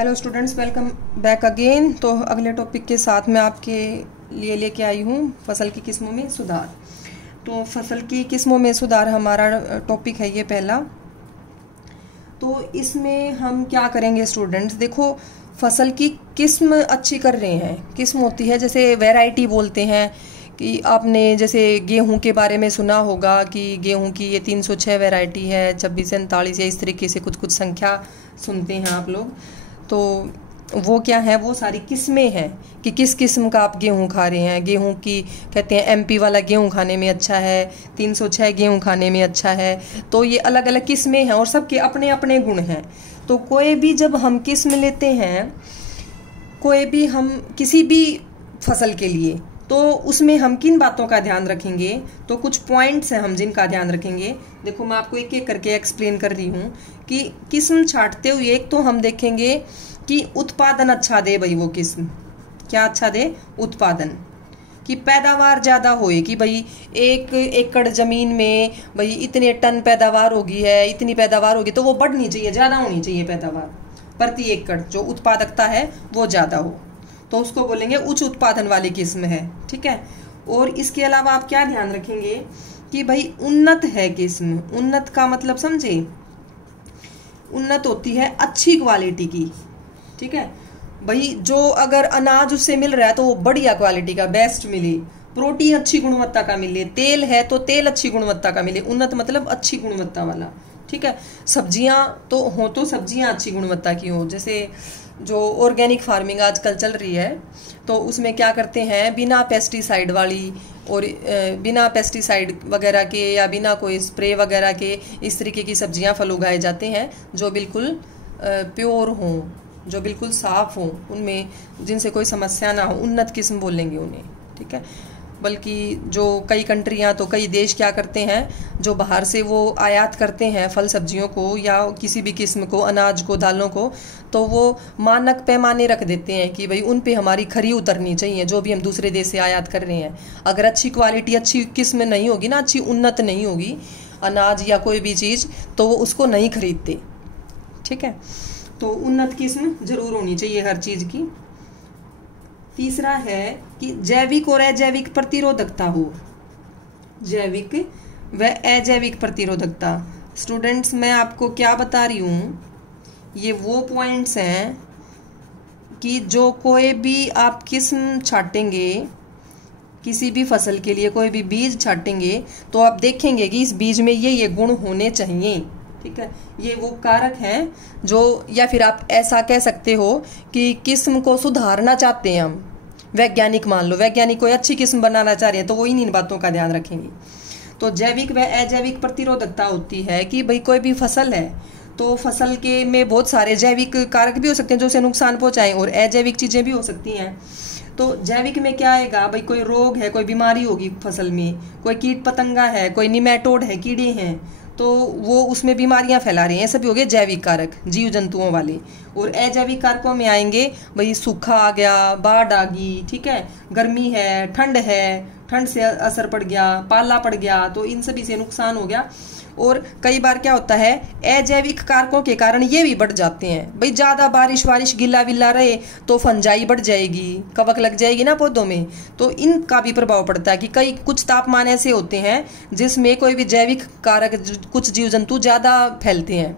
Hello students, welcome back again. तो अगले topic के साथ मैं आपके लिए लेके आई हूँ फसल की किस्मों में सुधार। तो फसल की किस्मों में सुधार हमारा टॉपिक है ये पहला। तो इसमें हम क्या करेंगे स्टूडेंट्स, देखो फसल की किस्म अच्छी कर रहे हैं। किस्म होती है जैसे वैरायटी बोलते हैं कि आपने जैसे गेहूं के बारे में सुना होगा कि गेहूं की ये 306 वैरायटी है, 2649 या इस तरीके से कुछ कुछ संख्या सुनते हैं आप लोग। तो वो क्या है, वो सारी किस्में हैं कि किस किस्म का आप गेहूं खा रहे हैं। गेहूं की कहते हैं एमपी वाला गेहूं खाने में अच्छा है, 306 गेहूं खाने में अच्छा है। तो ये अलग अलग किस्में हैं और सबके अपने अपने गुण हैं। तो कोई भी जब हम किस्म लेते हैं, कोई भी हम किसी भी फसल के लिए, तो उसमें हम किन बातों का ध्यान रखेंगे। तो कुछ पॉइंट्स हैं हम जिनका ध्यान रखेंगे। देखो मैं आपको एक एक करके एक्सप्लेन कर रही हूँ कि किस्म छांटते हुए एक तो हम देखेंगे कि उत्पादन अच्छा दे। भाई वो किस्म क्या अच्छा दे, उत्पादन कि पैदावार ज़्यादा होए कि भाई 1 एकड़ ज़मीन में भाई इतने टन पैदावार होगी है, इतनी पैदावार होगी तो वो बढ़नी चाहिए, ज़्यादा होनी चाहिए पैदावार प्रति एकड़, जो उत्पादकता है वो ज़्यादा हो, तो उसको बोलेंगे उच्च उत्पादन वाली किस्म है। ठीक है। और इसके अलावा आप क्या ध्यान रखेंगे कि भाई उन्नत है किस्म। उन्नत का मतलब समझे, उन्नत होती है अच्छी क्वालिटी की। ठीक है भाई, जो अगर अनाज उससे मिल रहा है तो वो बढ़िया क्वालिटी का, बेस्ट मिले। प्रोटीन अच्छी गुणवत्ता का मिले, तेल है तो तेल अच्छी गुणवत्ता का मिले। उन्नत मतलब अच्छी गुणवत्ता वाला। ठीक है। सब्जियां तो हो, तो सब्जियां अच्छी गुणवत्ता की हो। जैसे जो ऑर्गेनिक फार्मिंग आजकल चल रही है तो उसमें क्या करते हैं, बिना पेस्टिसाइड वाली और बिना पेस्टिसाइड वगैरह के या बिना कोई स्प्रे वगैरह के इस तरीके की सब्जियां फल उगाए जाते हैं जो बिल्कुल प्योर हों, जो बिल्कुल साफ हों, उनमें जिनसे कोई समस्या ना हो। उन्नत किस्म बोलेंगे उन्हें। ठीक है। बल्कि जो कई कंट्रियां, तो कई देश क्या करते हैं, जो बाहर से वो आयात करते हैं फल सब्जियों को या किसी भी किस्म को, अनाज को, दालों को, तो वो मानक पैमाने रख देते हैं कि भाई उन पे हमारी खरी उतरनी चाहिए जो भी हम दूसरे देश से आयात कर रहे हैं। अगर अच्छी क्वालिटी, अच्छी किस्म नहीं होगी ना, अच्छी उन्नत नहीं होगी अनाज या कोई भी चीज़, तो वो उसको नहीं खरीदते। ठीक है। तो उन्नत किस्म जरूर होनी चाहिए हर चीज़ की। तीसरा है कि जैविक और अजैविक प्रतिरोधकता हो। जैविक व अजैविक प्रतिरोधकता। स्टूडेंट्स मैं आपको क्या बता रही हूँ, ये वो पॉइंट्स हैं कि जो कोई भी आप किस्म छाटेंगे, किसी भी फसल के लिए कोई भी बीज छाटेंगे, तो आप देखेंगे कि इस बीज में ये गुण होने चाहिए। ठीक है। ये वो कारक हैं जो, या फिर आप ऐसा कह सकते हो कि किस्म को सुधारना चाहते हैं हम। वैज्ञानिक मान लो, वैज्ञानिक कोई अच्छी किस्म बनाना चाह रहे हैं तो वो इन बातों का ध्यान रखेंगे। तो जैविक व अजैविक प्रतिरोधकता होती है कि भाई कोई भी फसल है तो फसल के में बहुत सारे जैविक कारक भी हो सकते हैं जो उसे नुकसान पहुंचाएं, और अजैविक चीजें भी हो सकती हैं। तो जैविक में क्या आएगा, भाई कोई रोग है, कोई बीमारी होगी फसल में, कोई कीट पतंगा है, कोई निमेटोड है, कीड़े हैं, तो वो उसमें बीमारियां फैला रहे हैं, सभी हो गए जैविक कारक, जीव जंतुओं वाले। और अजैविक कारकों में आएंगे भाई सूखा आ गया, बाढ़ आ गई, ठीक है, गर्मी है, ठंड से असर पड़ गया, पाला पड़ गया, तो इन सभी से नुकसान हो गया। और कई बार क्या होता है, अजैविक कारकों के कारण ये भी बढ़ जाते हैं। भाई ज्यादा बारिश गिल्ला विल्ला रहे तो फंजाई बढ़ जाएगी, कवक लग जाएगी ना पौधों में, तो इनका भी प्रभाव पड़ता है कि कुछ तापमान ऐसे होते हैं जिसमें कोई भी जैविक कारक, कुछ जीव जंतु ज्यादा फैलते हैं।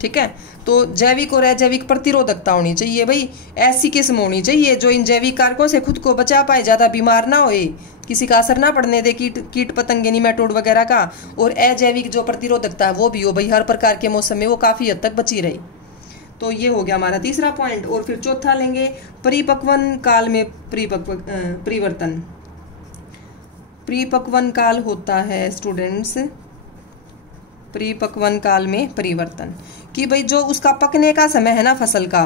ठीक है। तो जैविक और अजैविक प्रतिरोधकता होनी चाहिए। भाई ऐसी किस्म होनी चाहिए जो इन जैविक कारकों से खुद को बचा पाए, ज्यादा बीमार ना होए, किसी का असर ना पड़ने दे, कीट पतंगे, निमेटोड वगैरह का। और अजैविक जो प्रतिरोधकता है वो भी हो, भाई हर प्रकार के मौसम में वो काफी हद तक बची रही। तो ये हो गया हमारा तीसरा पॉइंट। और फिर चौथा लेंगे, परिपक्वन काल में परिवर्तन। परिपक्वन काल होता है स्टूडेंट्स, परिपक्वन काल में परिवर्तन कि भाई जो उसका पकने का समय है ना फसल का,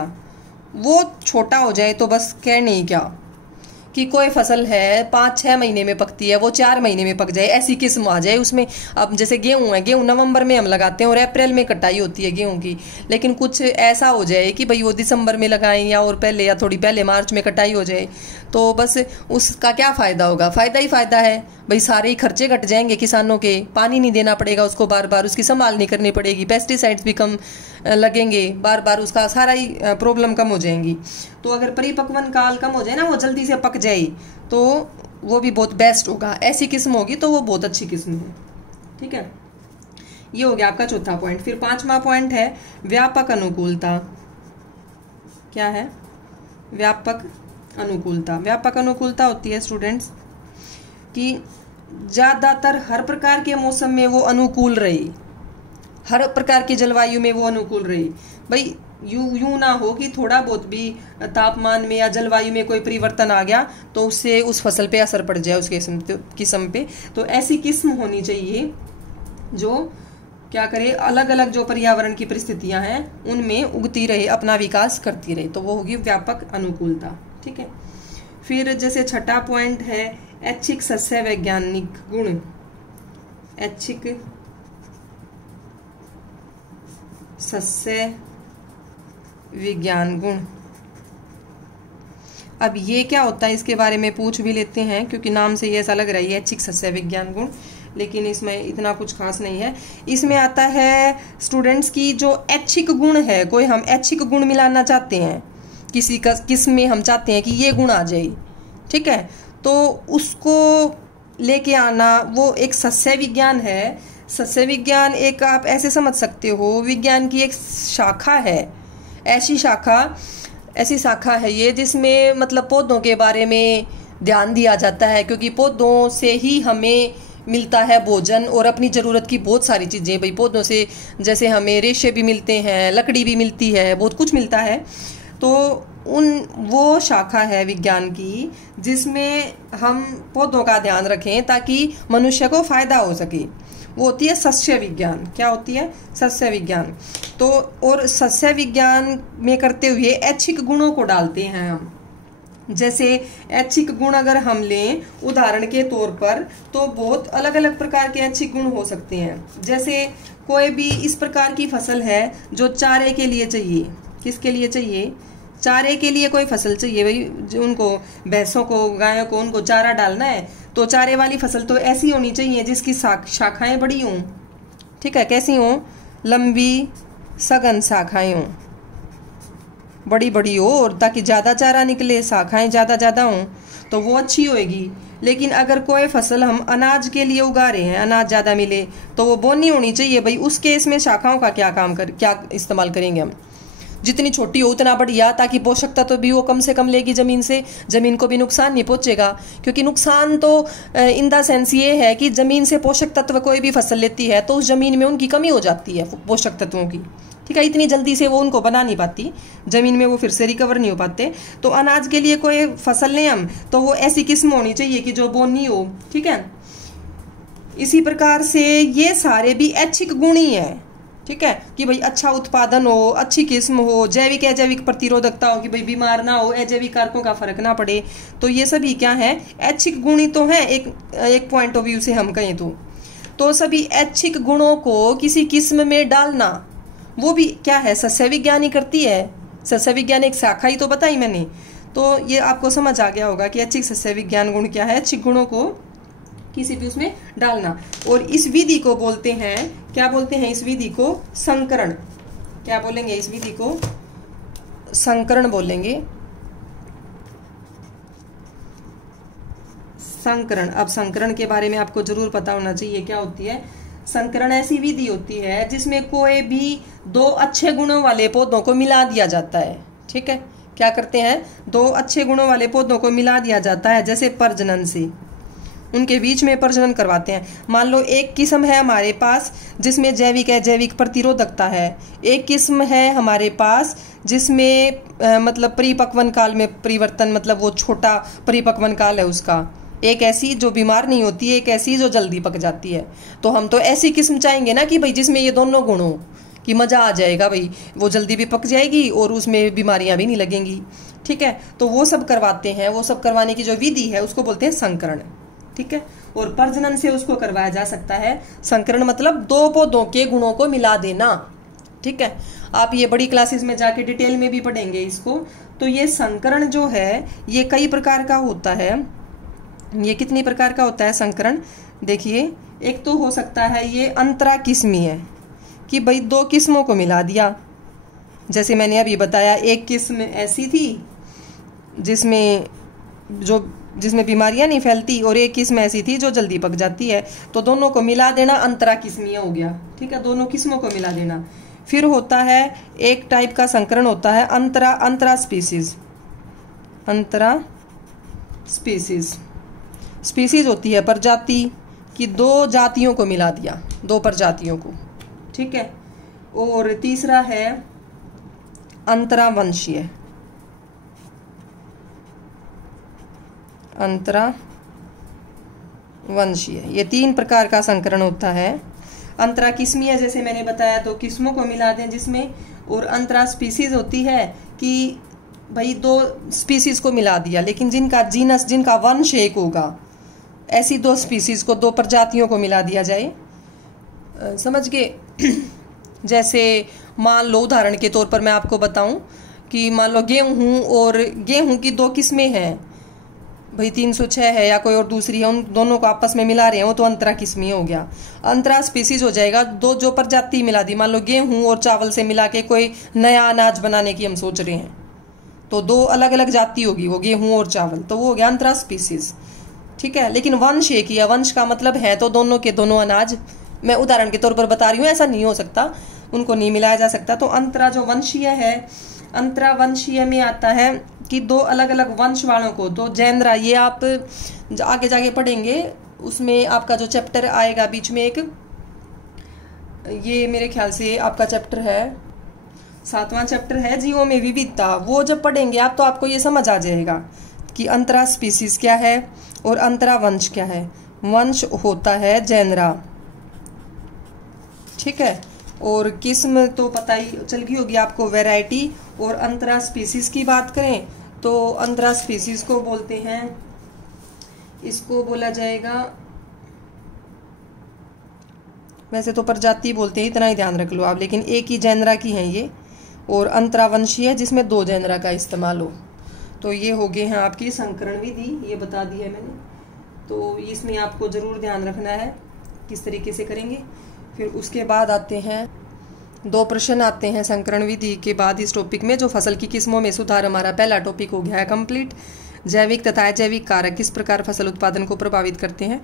वो छोटा हो जाए तो बस कह नहीं क्या कि कोई फसल है 5-6 महीने में पकती है, वो 4 महीने में पक जाए, ऐसी किस्म आ जाए उसमें। अब जैसे गेहूं है, गेहूं नवंबर में हम लगाते हैं और अप्रैल में कटाई होती है गेहूं की, लेकिन कुछ ऐसा हो जाए कि भाई वो दिसंबर में लगाएं या और पहले या थोड़ी पहले मार्च में कटाई हो जाए, तो बस उसका क्या फायदा होगा, फायदा ही फायदा है। भाई सारे ही खर्चे घट जाएंगे किसानों के, पानी नहीं देना पड़ेगा उसको बार बार, उसकी संभाल नहीं करनी पड़ेगी, पेस्टिसाइड्स भी कम लगेंगे, बार बार उसका सारा ही प्रॉब्लम कम हो जाएंगी। तो अगर परिपक्वन काल कम हो जाए ना, वो जल्दी से पक जाए, तो वो भी बहुत बेस्ट होगा। ऐसी किस्म होगी तो वो बहुत अच्छी किस्म है। ठीक है, ये हो गया आपका चौथा पॉइंट। फिर पांचवा पॉइंट है व्यापक अनुकूलता। क्या है? व्यापक अनुकूलता। व्यापक अनुकूलता होती है स्टूडेंट्स कि ज्यादातर हर प्रकार के मौसम में वो अनुकूल रहे, हर प्रकार की जलवायु में वो अनुकूल रहे। भाई यूं ना हो कि थोड़ा बहुत भी तापमान में या जलवायु में कोई परिवर्तन आ गया तो उससे उस फसल पे असर पड़ जाए, उसके किस्म पे। तो ऐसी किस्म होनी चाहिए जो क्या करे, अलग अलग जो पर्यावरण की परिस्थितियां हैं उनमें उगती रहे, अपना विकास करती रहे, तो वो होगी व्यापक अनुकूलता। ठीक है, फिर जैसे छठा पॉइंट है ऐच्छिक सस्य वैज्ञानिक गुण। ऐच्छिक सस्य विज्ञान गुण। अब ये क्या होता है, इसके बारे में पूछ भी लेते हैं, क्योंकि नाम से ये ऐसा लग रहा है ऐच्छिक सस्य विज्ञान गुण, लेकिन इसमें इतना कुछ खास नहीं है। इसमें आता है स्टूडेंट्स की जो ऐच्छिक गुण है, कोई हम ऐच्छिक गुण मिलाना चाहते हैं किसी का किस्म में, हम चाहते हैं कि ये गुण आ जाए। ठीक है, तो उसको लेके आना वो एक सस्य विज्ञान है। सस्य विज्ञान एक आप ऐसे समझ सकते हो विज्ञान की एक शाखा है, ऐसी शाखा है ये जिसमें मतलब पौधों के बारे में ध्यान दिया जाता है, क्योंकि पौधों से ही हमें मिलता है भोजन और अपनी ज़रूरत की बहुत सारी चीज़ें। भाई पौधों से जैसे हमें रेशे भी मिलते हैं, लकड़ी भी मिलती है, बहुत कुछ मिलता है। तो वो शाखा है विज्ञान की जिसमें हम पौधों का ध्यान रखें ताकि मनुष्य को फायदा हो सके, वो होती है सस्य विज्ञान। क्या होती है? सस्य विज्ञान। तो और सस्य विज्ञान में करते हुए ऐच्छिक गुणों को डालते हैं हम। जैसे ऐच्छिक गुण अगर हम लें उदाहरण के तौर पर, तो बहुत अलग अलग प्रकार के ऐच्छिक गुण हो सकते हैं। जैसे कोई भी इस प्रकार की फसल है जो चारे के लिए चाहिए। किसके लिए चाहिए? चारे के लिए कोई फसल चाहिए। भाई उनको, भैंसों को, गायों को, उनको चारा डालना है, तो चारे वाली फसल तो ऐसी होनी चाहिए जिसकी शाखाएं बड़ी हों। ठीक है, कैसी हों? लंबी सघन शाखाएं हों, बड़ी बड़ी हो, और ताकि ज़्यादा चारा निकले, शाखाएं ज़्यादा हों, तो वो अच्छी होएगी। लेकिन अगर कोई फसल हम अनाज के लिए उगा रहे हैं, अनाज ज़्यादा मिले, तो वो बोनी होनी चाहिए। भाई उस केस में शाखाओं का क्या इस्तेमाल करेंगे हम? जितनी छोटी हो उतना बढ़िया, ताकि पोषक तत्व भी वो कम से कम लेगी जमीन से, जमीन को भी नुकसान नहीं पहुंचेगा। क्योंकि नुकसान तो इन द सेंस ये है कि जमीन से पोषक तत्व कोई भी फसल लेती है तो उस जमीन में उनकी कमी हो जाती है पोषक तत्वों की। ठीक है, इतनी जल्दी से वो उनको बना नहीं पाती जमीन में, वो फिर से रिकवर नहीं हो पाते। तो अनाज के लिए कोई फसल लें हम, तो वो ऐसी किस्म होनी चाहिए कि जो बोनी हो। ठीक है, इसी प्रकार से ये सारे भी ऐच्छिक गुण ही है। ठीक है, कि भाई अच्छा उत्पादन हो, अच्छी किस्म हो, जैविक अजैविक प्रतिरोधकता हो, कि भाई बीमार ना हो, अजैविक कारकों का फर्क ना पड़े, तो ये सभी क्या है? ऐच्छिक गुण ही तो है। एक पॉइंट ऑफ व्यू से हम कहें तो सभी ऐच्छिक गुणों को किसी किस्म में डालना, वो भी क्या है? सस्य विज्ञान ही करती है। सस्य विज्ञान एक शाखा ही तो बताई मैंने। तो ये आपको समझ आ गया होगा कि ऐच्छिक सस्य विज्ञान गुण क्या है, ऐच्छिक गुणों को किसी भी उसमें डालना। और इस विधि को बोलते हैं, क्या बोलते हैं? इस विधि को संकरण। क्या बोलेंगे? इस विधि को संकरण बोलेंगे। संकरण। अब संकरण के बारे में आपको जरूर पता होना चाहिए क्या होती है। संकरण ऐसी विधि होती है जिसमें कोई भी दो अच्छे गुणों वाले पौधों को मिला दिया जाता है। ठीक है, क्या करते हैं? दो अच्छे गुणों वाले पौधों को मिला दिया जाता है, जैसे प्रजनन से उनके बीच में प्रजनन करवाते हैं। मान लो एक किस्म है हमारे पास जिसमें जैविक अजैविक प्रतिरोधकता है, एक किस्म है हमारे पास जिसमें मतलब परिपक्वन काल में परिवर्तन, मतलब वो छोटा परिपक्वन काल है उसका, एक ऐसी जो बीमार नहीं होती है, एक ऐसी जो जल्दी पक जाती है। तो हम तो ऐसी किस्म चाहेंगे ना कि भाई जिसमें ये दोनों गुण हो, कि मज़ा आ जाएगा, भाई वो जल्दी भी पक जाएगी और उसमें बीमारियां भी नहीं लगेंगी। ठीक है, तो वो सब करवाते हैं। वो सब करवाने की जो विधि है उसको बोलते हैं संकरण। ठीक है, और प्रजनन से उसको करवाया जा सकता है। संकरण मतलब दो पौधों के गुणों को मिला देना। ठीक है, आप ये बड़ी क्लासेस में जाके डिटेल में भी पढ़ेंगे इसको। तो ये संकरण जो है ये कई प्रकार का होता है। ये कितनी प्रकार का होता है संकरण? देखिए, एक तो हो सकता है ये अंतरा किस्मी है, कि भाई दो किस्मों को मिला दिया। जैसे मैंने अभी बताया, एक किस्म ऐसी थी जिसमें बीमारियां नहीं फैलती, और एक किस्म ऐसी थी जो जल्दी पक जाती है। तो दोनों को मिला देना अंतरा किस्मीय हो गया। ठीक है, दोनों किस्मों को मिला देना। फिर होता है एक टाइप का संकरण होता है अंतरा स्पीसीज। अंतरा स्पीसीज होती है प्रजाति कि दो जातियों को मिला दिया, दो प्रजातियों को। ठीक है, और तीसरा है अंतरावंशीय। ये 3 प्रकार का संकरण होता है। अंतरा किस्मीय जैसे मैंने बताया तो किस्मों को मिला दें जिसमें, और अंतरा स्पीसीज होती है कि भाई 2 स्पीसीज को मिला दिया, लेकिन जिनका जीनस, जिनका वंश एक होगा, ऐसी 2 स्पीसीज को, 2 प्रजातियों को मिला दिया जाए। समझ गए? जैसे मान लो उदाहरण के तौर पर मैं आपको बताऊं कि मान लो गेहूं की 2 किस्में हैं, भाई 306 है या कोई और दूसरी है, उन दोनों को आपस में मिला रहे हैं, वो तो अंतरा किस्मीय हो गया। अंतरा स्पीसीज हो जाएगा 2 जो प्रजाति मिला दी, मान लो गेहूं और चावल से मिला के कोई नया अनाज बनाने की हम सोच रहे हैं, तो 2 अलग अलग जाति होगी, वो गेहूं और चावल, तो वो हो गया अंतरा स्पीसीज। ठीक है, लेकिन वंश एक ही है। वंश का मतलब है तो दोनों के दोनों अनाज, मैं उदाहरण के तौर पर बता रही हूँ, ऐसा नहीं हो सकता, उनको नहीं मिलाया जा सकता। तो अंतरा जो वंशीय है, अंतरा वंशीय में आता है कि 2 अलग अलग वंश वालों को, 2 जेंद्रा, ये आप आगे जाके पढ़ेंगे, उसमें आपका जो चैप्टर आएगा बीच में एक, ये मेरे ख्याल से आपका चैप्टर है 7वां चैप्टर है जीवों में विविधता। वो जब पढ़ेंगे आप तो आपको ये समझ आ जाएगा कि अंतरा स्पीसीज क्या है और अंतरा वंश क्या है। वंश होता है जेनरा। ठीक है, और किस्म तो पता ही चल गई होगी आपको, वैरायटी। और अंतरा स्पीसीज की बात करें तो अंतरा स्पीसीज को बोलते हैं, इसको बोला जाएगा, वैसे तो प्रजाति बोलते हैं, इतना ही ध्यान रख लो आप, लेकिन एक ही जेनरा की हैं ये। और अंतरावंशीय है जिसमें 2 जेनरा का इस्तेमाल हो। तो ये हो गए हैं आपकी संकरण विधि, ये बता दी है मैंने। तो इसमें आपको जरूर ध्यान रखना है किस तरीके से करेंगे। फिर उसके बाद आते हैं 2 प्रश्न आते हैं संकरण विधि के बाद इस टॉपिक में, जो फसल की किस्मों में सुधार। हमारा पहला टॉपिक हो गया है कंप्लीट। जैविक तथा अजैविक कारक किस प्रकार फसल उत्पादन को प्रभावित करते हैं।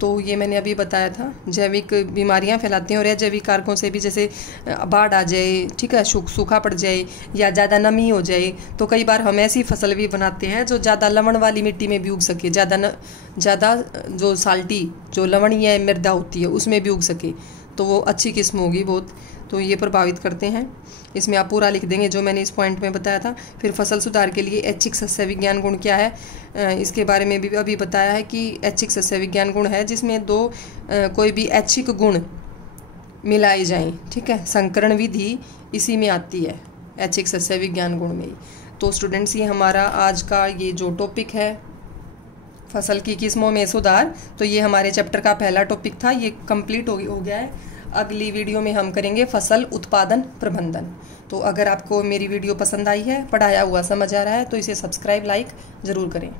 तो ये मैंने अभी बताया था, जैविक बीमारियां फैलाते हैं, और अजैविक कारकों से भी, जैसे बाढ़ आ जाए, ठीक है, सूखा पड़ जाए या ज़्यादा नमी हो जाए, तो कई बार हम ऐसी फसल भी बनाते हैं जो ज़्यादा लवण वाली मिट्टी में भी उग सके, ज़्यादा जो साल्टी, जो लवणीय मृदा होती है उसमें भी उग सके, तो वो अच्छी किस्म होगी बहुत। तो ये प्रभावित करते हैं। इसमें आप पूरा लिख देंगे जो मैंने इस पॉइंट में बताया था। फिर फसल सुधार के लिए ऐच्छिक सस्य विज्ञान गुण क्या है, इसके बारे में भी अभी बताया है कि ऐच्छिक सस्य विज्ञान गुण है जिसमें कोई भी ऐच्छिक गुण मिलाए जाएं। ठीक है, संकरण विधि इसी में आती है, ऐच्छिक सस्य विज्ञान गुण में ही। तो स्टूडेंट्स, ये हमारा आज का ये जो टॉपिक है फसल की किस्मों में सुधार, तो ये हमारे चैप्टर का पहला टॉपिक था, ये कंप्लीट हो गया है। अगली वीडियो में हम करेंगे फसल उत्पादन प्रबंधन। तो अगर आपको मेरी वीडियो पसंद आई है, पढ़ाया हुआ समझ आ रहा है, तो इसे सब्सक्राइब, लाइक ज़रूर करें।